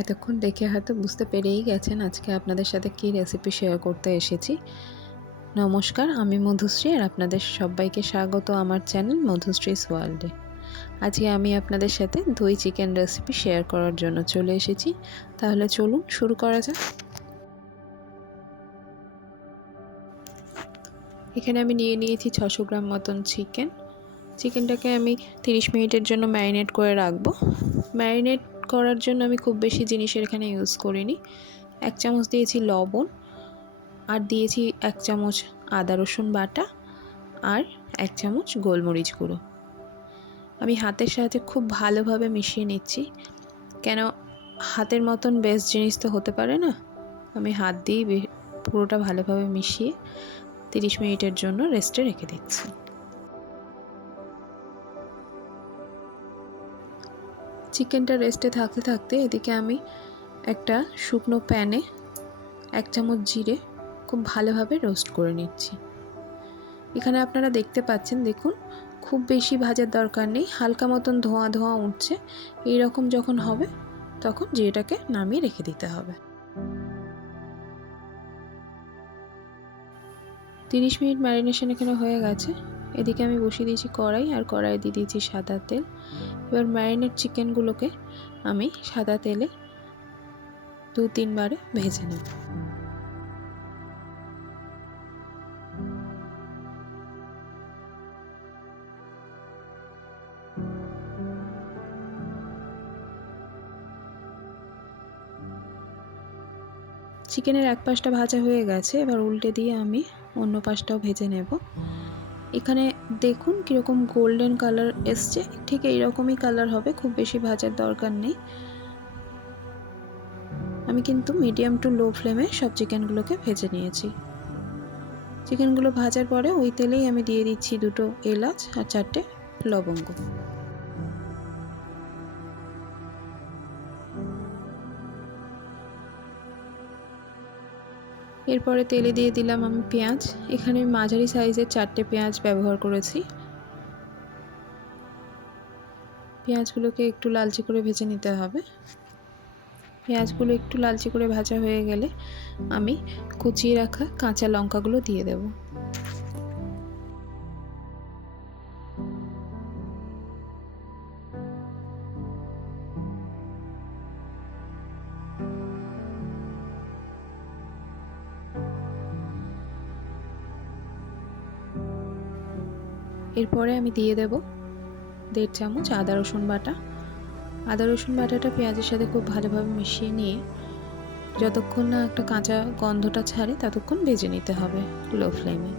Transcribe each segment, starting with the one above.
এতক্ষণ দেখে হয়তো বুঝতে পেরেই গেছেন আজকে আপনাদের সাথে কী রেসিপি শেয়ার করতে এসেছি। নমস্কার, আমি মধুশ্রী আর আপনাদের সবাইকে স্বাগত আমার চ্যানেল মধুশ্রীস ওয়ার্ল্ডে। আজকে আমি আপনাদের সাথে দই চিকেন রেসিপি শেয়ার করার জন্য চলে এসেছি। তাহলে চলুন শুরু করা যাক। এখানে আমি নিয়ে নিয়েছি 600 গ্রাম মতন চিকেনটাকে আমি 30 মিনিটের জন্য ম্যারিনেট করে রাখবো। ম্যারিনেট করার জন্য আমি খুব বেশি জিনিসের এখানে ইউজ করিনি। 1 চামচ দিয়েছি লবণ, আর দিয়েছি 1 চামচ আদা রসুন বাটা, আর 1 চামচ গোলমরিচ গুঁড়ো। আমি হাতের সাহায্যে খুব ভালোভাবে মিশিয়ে নিচ্ছি, কেন হাতের মতন বেস্ট জিনিস তো হতে পারে না। আমি হাত দিয়েই পুরোটা ভালোভাবে মিশিয়ে 30 মিনিটের জন্য রেস্টে রেখে দিচ্ছি। চিকেনটা রেস্টে থাকতে থাকতে এদিকে আমি একটা শুকনো প্যানে 1 চামচ জিরে খুব ভালোভাবে রোস্ট করে নিচ্ছি। এখানে আপনারা দেখতে পাচ্ছেন, দেখুন খুব বেশি ভাজার দরকার নেই, হালকা মতন ধোঁয়া ধোঁয়া উঠছে। এই রকম যখন হবে তখন জিরেটাকে নামিয়ে রেখে দিতে হবে। 30 মিনিট ম্যারিনেশন এখানে হয়ে গেছে। এদিকে আমি বসিয়ে দিয়েছি কড়াই, আর কড়াইয়ে দিয়ে দিয়েছি সাদা তেল। এবার ম্যারিনেট চিকেনগুলোকে আমি সাদা তেলে 2-3 বারে ভেজে নেব। চিকেনের এক পাশটা ভাজা হয়ে গেছে, এবার উল্টে দিয়ে আমি অন্য পাশটাও ভেজে নেব। এখানে দেখুন কীরকম গোল্ডেন কালার এসছে, ঠিক এইরকমই কালার হবে, খুব বেশি ভাজার দরকার নেই। আমি কিন্তু মিডিয়াম টু লো ফ্লেমে সব চিকেনগুলোকে ভেজে নিয়েছি। চিকেনগুলো ভাজার পরে ওই তেলেই আমি দিয়ে দিচ্ছি 2টো এলাচ আর 4টে লবঙ্গ। এরপরে তেলে দিয়ে দিলাম আমি পেঁয়াজ। এখানে আমি মাঝারি সাইজের 4টে পেঁয়াজ ব্যবহার করেছি। পেঁয়াজগুলোকে একটু লালচে করে ভেজে নিতে হবে। পেঁয়াজগুলো একটু লালচে করে ভাজা হয়ে গেলে আমি কুচিয়ে রাখা কাঁচা লঙ্কাগুলো দিয়ে দেব। এরপরে আমি দিয়ে দেব 1.5 চামচ আদা রসুন বাটা। আদা রসুন বাটাটা পেঁয়াজের সাথে খুব ভালোভাবে মিশিয়ে নিয়ে যতক্ষণ না একটা কাঁচা গন্ধটা ছাড়ে ততক্ষণ ভেজে নিতে হবে লো ফ্লেমে।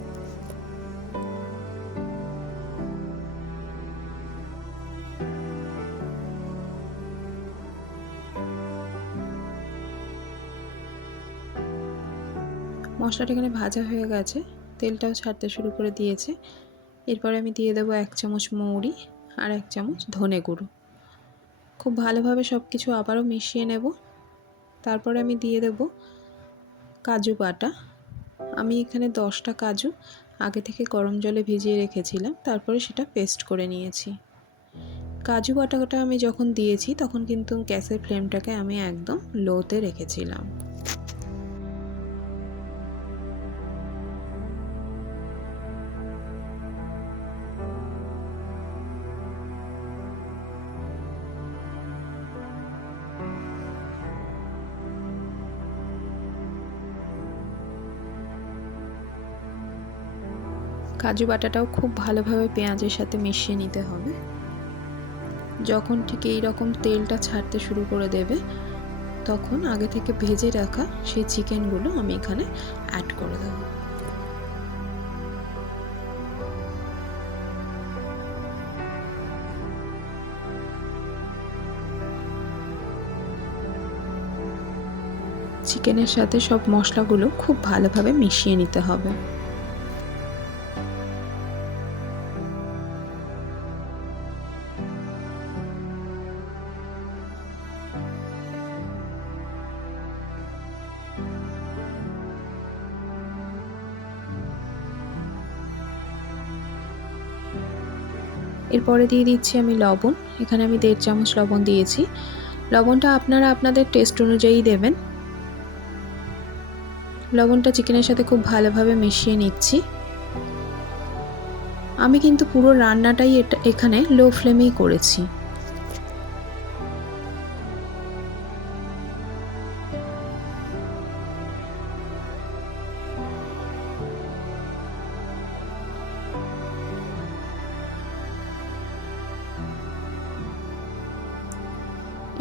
মশলাটা এখানে ভাজা হয়ে গেছে, তেলটাও ছাড়তে শুরু করে দিয়েছে। এরপরে আমি দিয়ে দেবো 1 চামচ মৌরি আর 1 চামচ ধনে গুঁড়ো। খুব ভালোভাবে সব কিছু আবারও মিশিয়ে নেব। তারপরে আমি দিয়ে দেব কাজু বাটা। আমি এখানে 10টা কাজু আগে থেকে গরম জলে ভিজিয়ে রেখেছিলাম, তারপরে সেটা পেস্ট করে নিয়েছি। কাজু বাটাটা আমি যখন দিয়েছি তখন কিন্তু গ্যাসের ফ্লেমটাকে আমি একদম লোতে রেখেছিলাম। কাজু বাটাটাও খুব ভালোভাবে পেঁয়াজের সাথে মিশিয়ে নিতে হবে। যখন ঠিক এই রকম তেলটা ছাড়তে শুরু করে দেবে তখন আগে থেকে ভেজে রাখা সেই চিকেনগুলো আমি এখানে অ্যাড করে দেব। চিকেনের সাথে সব মশলাগুলো খুব ভালোভাবে মিশিয়ে নিতে হবে। এরপরে দিয়ে দিচ্ছি আমি লবণ। এখানে আমি 1.5 চামচ লবণ দিয়েছি। লবণটা আপনারা আপনাদের টেস্ট অনুযায়ী দেবেন। লবণটা চিকেনের সাথে খুব ভালোভাবে মিশিয়ে নিচ্ছি। আমি কিন্তু পুরো রান্নাটাই এখানে লো ফ্লেমেই করেছি।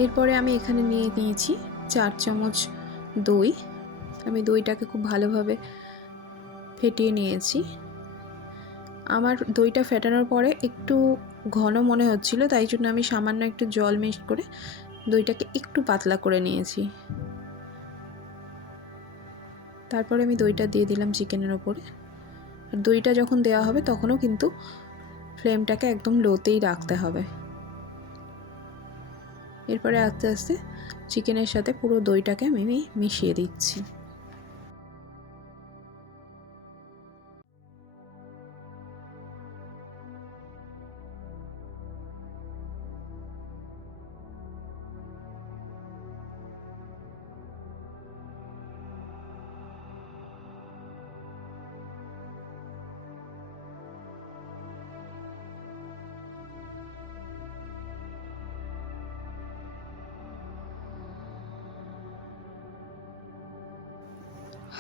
এরপরে আমি এখানে নিয়েছি 4 চামচ দই। আমি দইটাকে খুব ভালোভাবে ফেটিয়ে নিয়েছি। আমার দইটা ফেটানোর পরে একটু ঘন মনে হচ্ছিল, তাই জন্য আমি সামান্য একটু জল মিক্স করে দইটাকে একটু পাতলা করে নিয়েছি। তারপরে আমি দইটা দিয়ে দিলাম চিকেনের ওপরে। আর দইটা যখন দেওয়া হবে তখনও কিন্তু ফ্লেমটাকে একদম লোতেই রাখতে হবে। এরপরে আস্তে আস্তে চিকেনের সাথে পুরো দইটাকে আমি মিশিয়ে দিচ্ছি।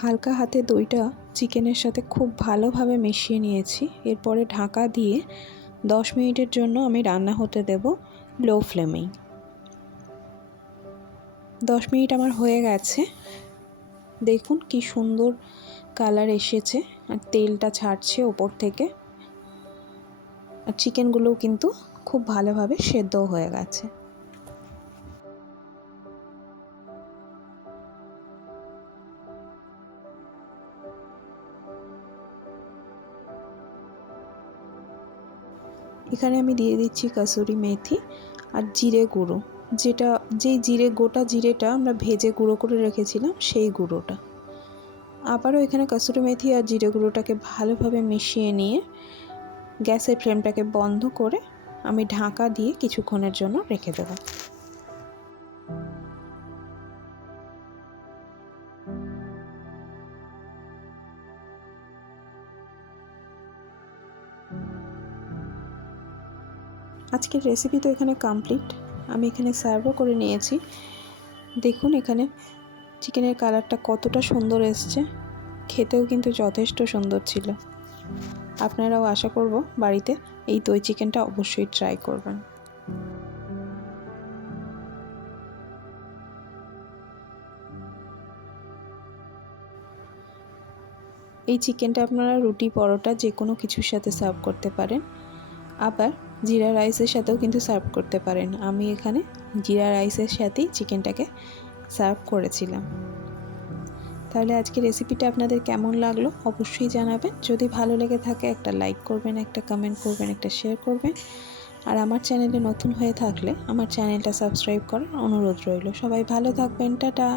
হালকা হাতে দইটা চিকেনের সাথে খুব ভালোভাবে মিশিয়ে নিয়েছি। এরপরে ঢাকা দিয়ে 10 মিনিটের জন্য আমি রান্না হতে দেব লো ফ্লেমেই। 10 মিনিট আমার হয়ে গেছে। দেখুন কি সুন্দর কালার এসেছে আর তেলটা ছাড়ছে ওপর থেকে। আর চিকেনগুলোও কিন্তু খুব ভালোভাবে সেদ্ধ হয়ে গেছে। এখানে আমি দিয়ে দিচ্ছি কাসুরি মেথি আর জিরে গুঁড়ো, গোটা জিরেটা আমরা ভেজে গুঁড়ো করে রেখেছিলাম সেই গুঁড়োটা। আবারও এখানে কাসুরি মেথি আর জিরে গুঁড়োটাকে ভালোভাবে মিশিয়ে নিয়ে গ্যাসের ফ্লেমটাকে বন্ধ করে আমি ঢাকা দিয়ে কিছুক্ষণের জন্য রেখে দেব। আজকের রেসিপি তো এখানে কমপ্লিট। আমি এখানে সার্ভও করে নিয়েছি। দেখুন এখানে চিকেনের কালারটা কতটা সুন্দর এসছে, খেতেও কিন্তু যথেষ্ট সুন্দর ছিল। আপনারাও আশা করব বাড়িতে এই দই চিকেনটা অবশ্যই ট্রাই করবেন। এই চিকেনটা আপনারা রুটি পরোটা যে কোনো কিছুর সাথে সার্ভ করতে পারেন, আবার জিরা রাইসের সাথেও কিন্তু সার্ভ করতে পারেন। আমি এখানে জিরা রাইসের সাথেই চিকেনটাকে সার্ভ করেছিলাম। তাহলে আজকে রেসিপিটা আপনাদের কেমন লাগলো অবশ্যই জানাবেন। যদি ভালো লেগে থাকে একটা লাইক করবেন, একটা কমেন্ট করবেন, একটা শেয়ার করবেন। আর আমার চ্যানেলে নতুন হয়ে থাকলে আমার চ্যানেলটা সাবস্ক্রাইব করার অনুরোধ রইল। সবাই ভালো থাকবেন। টাটা।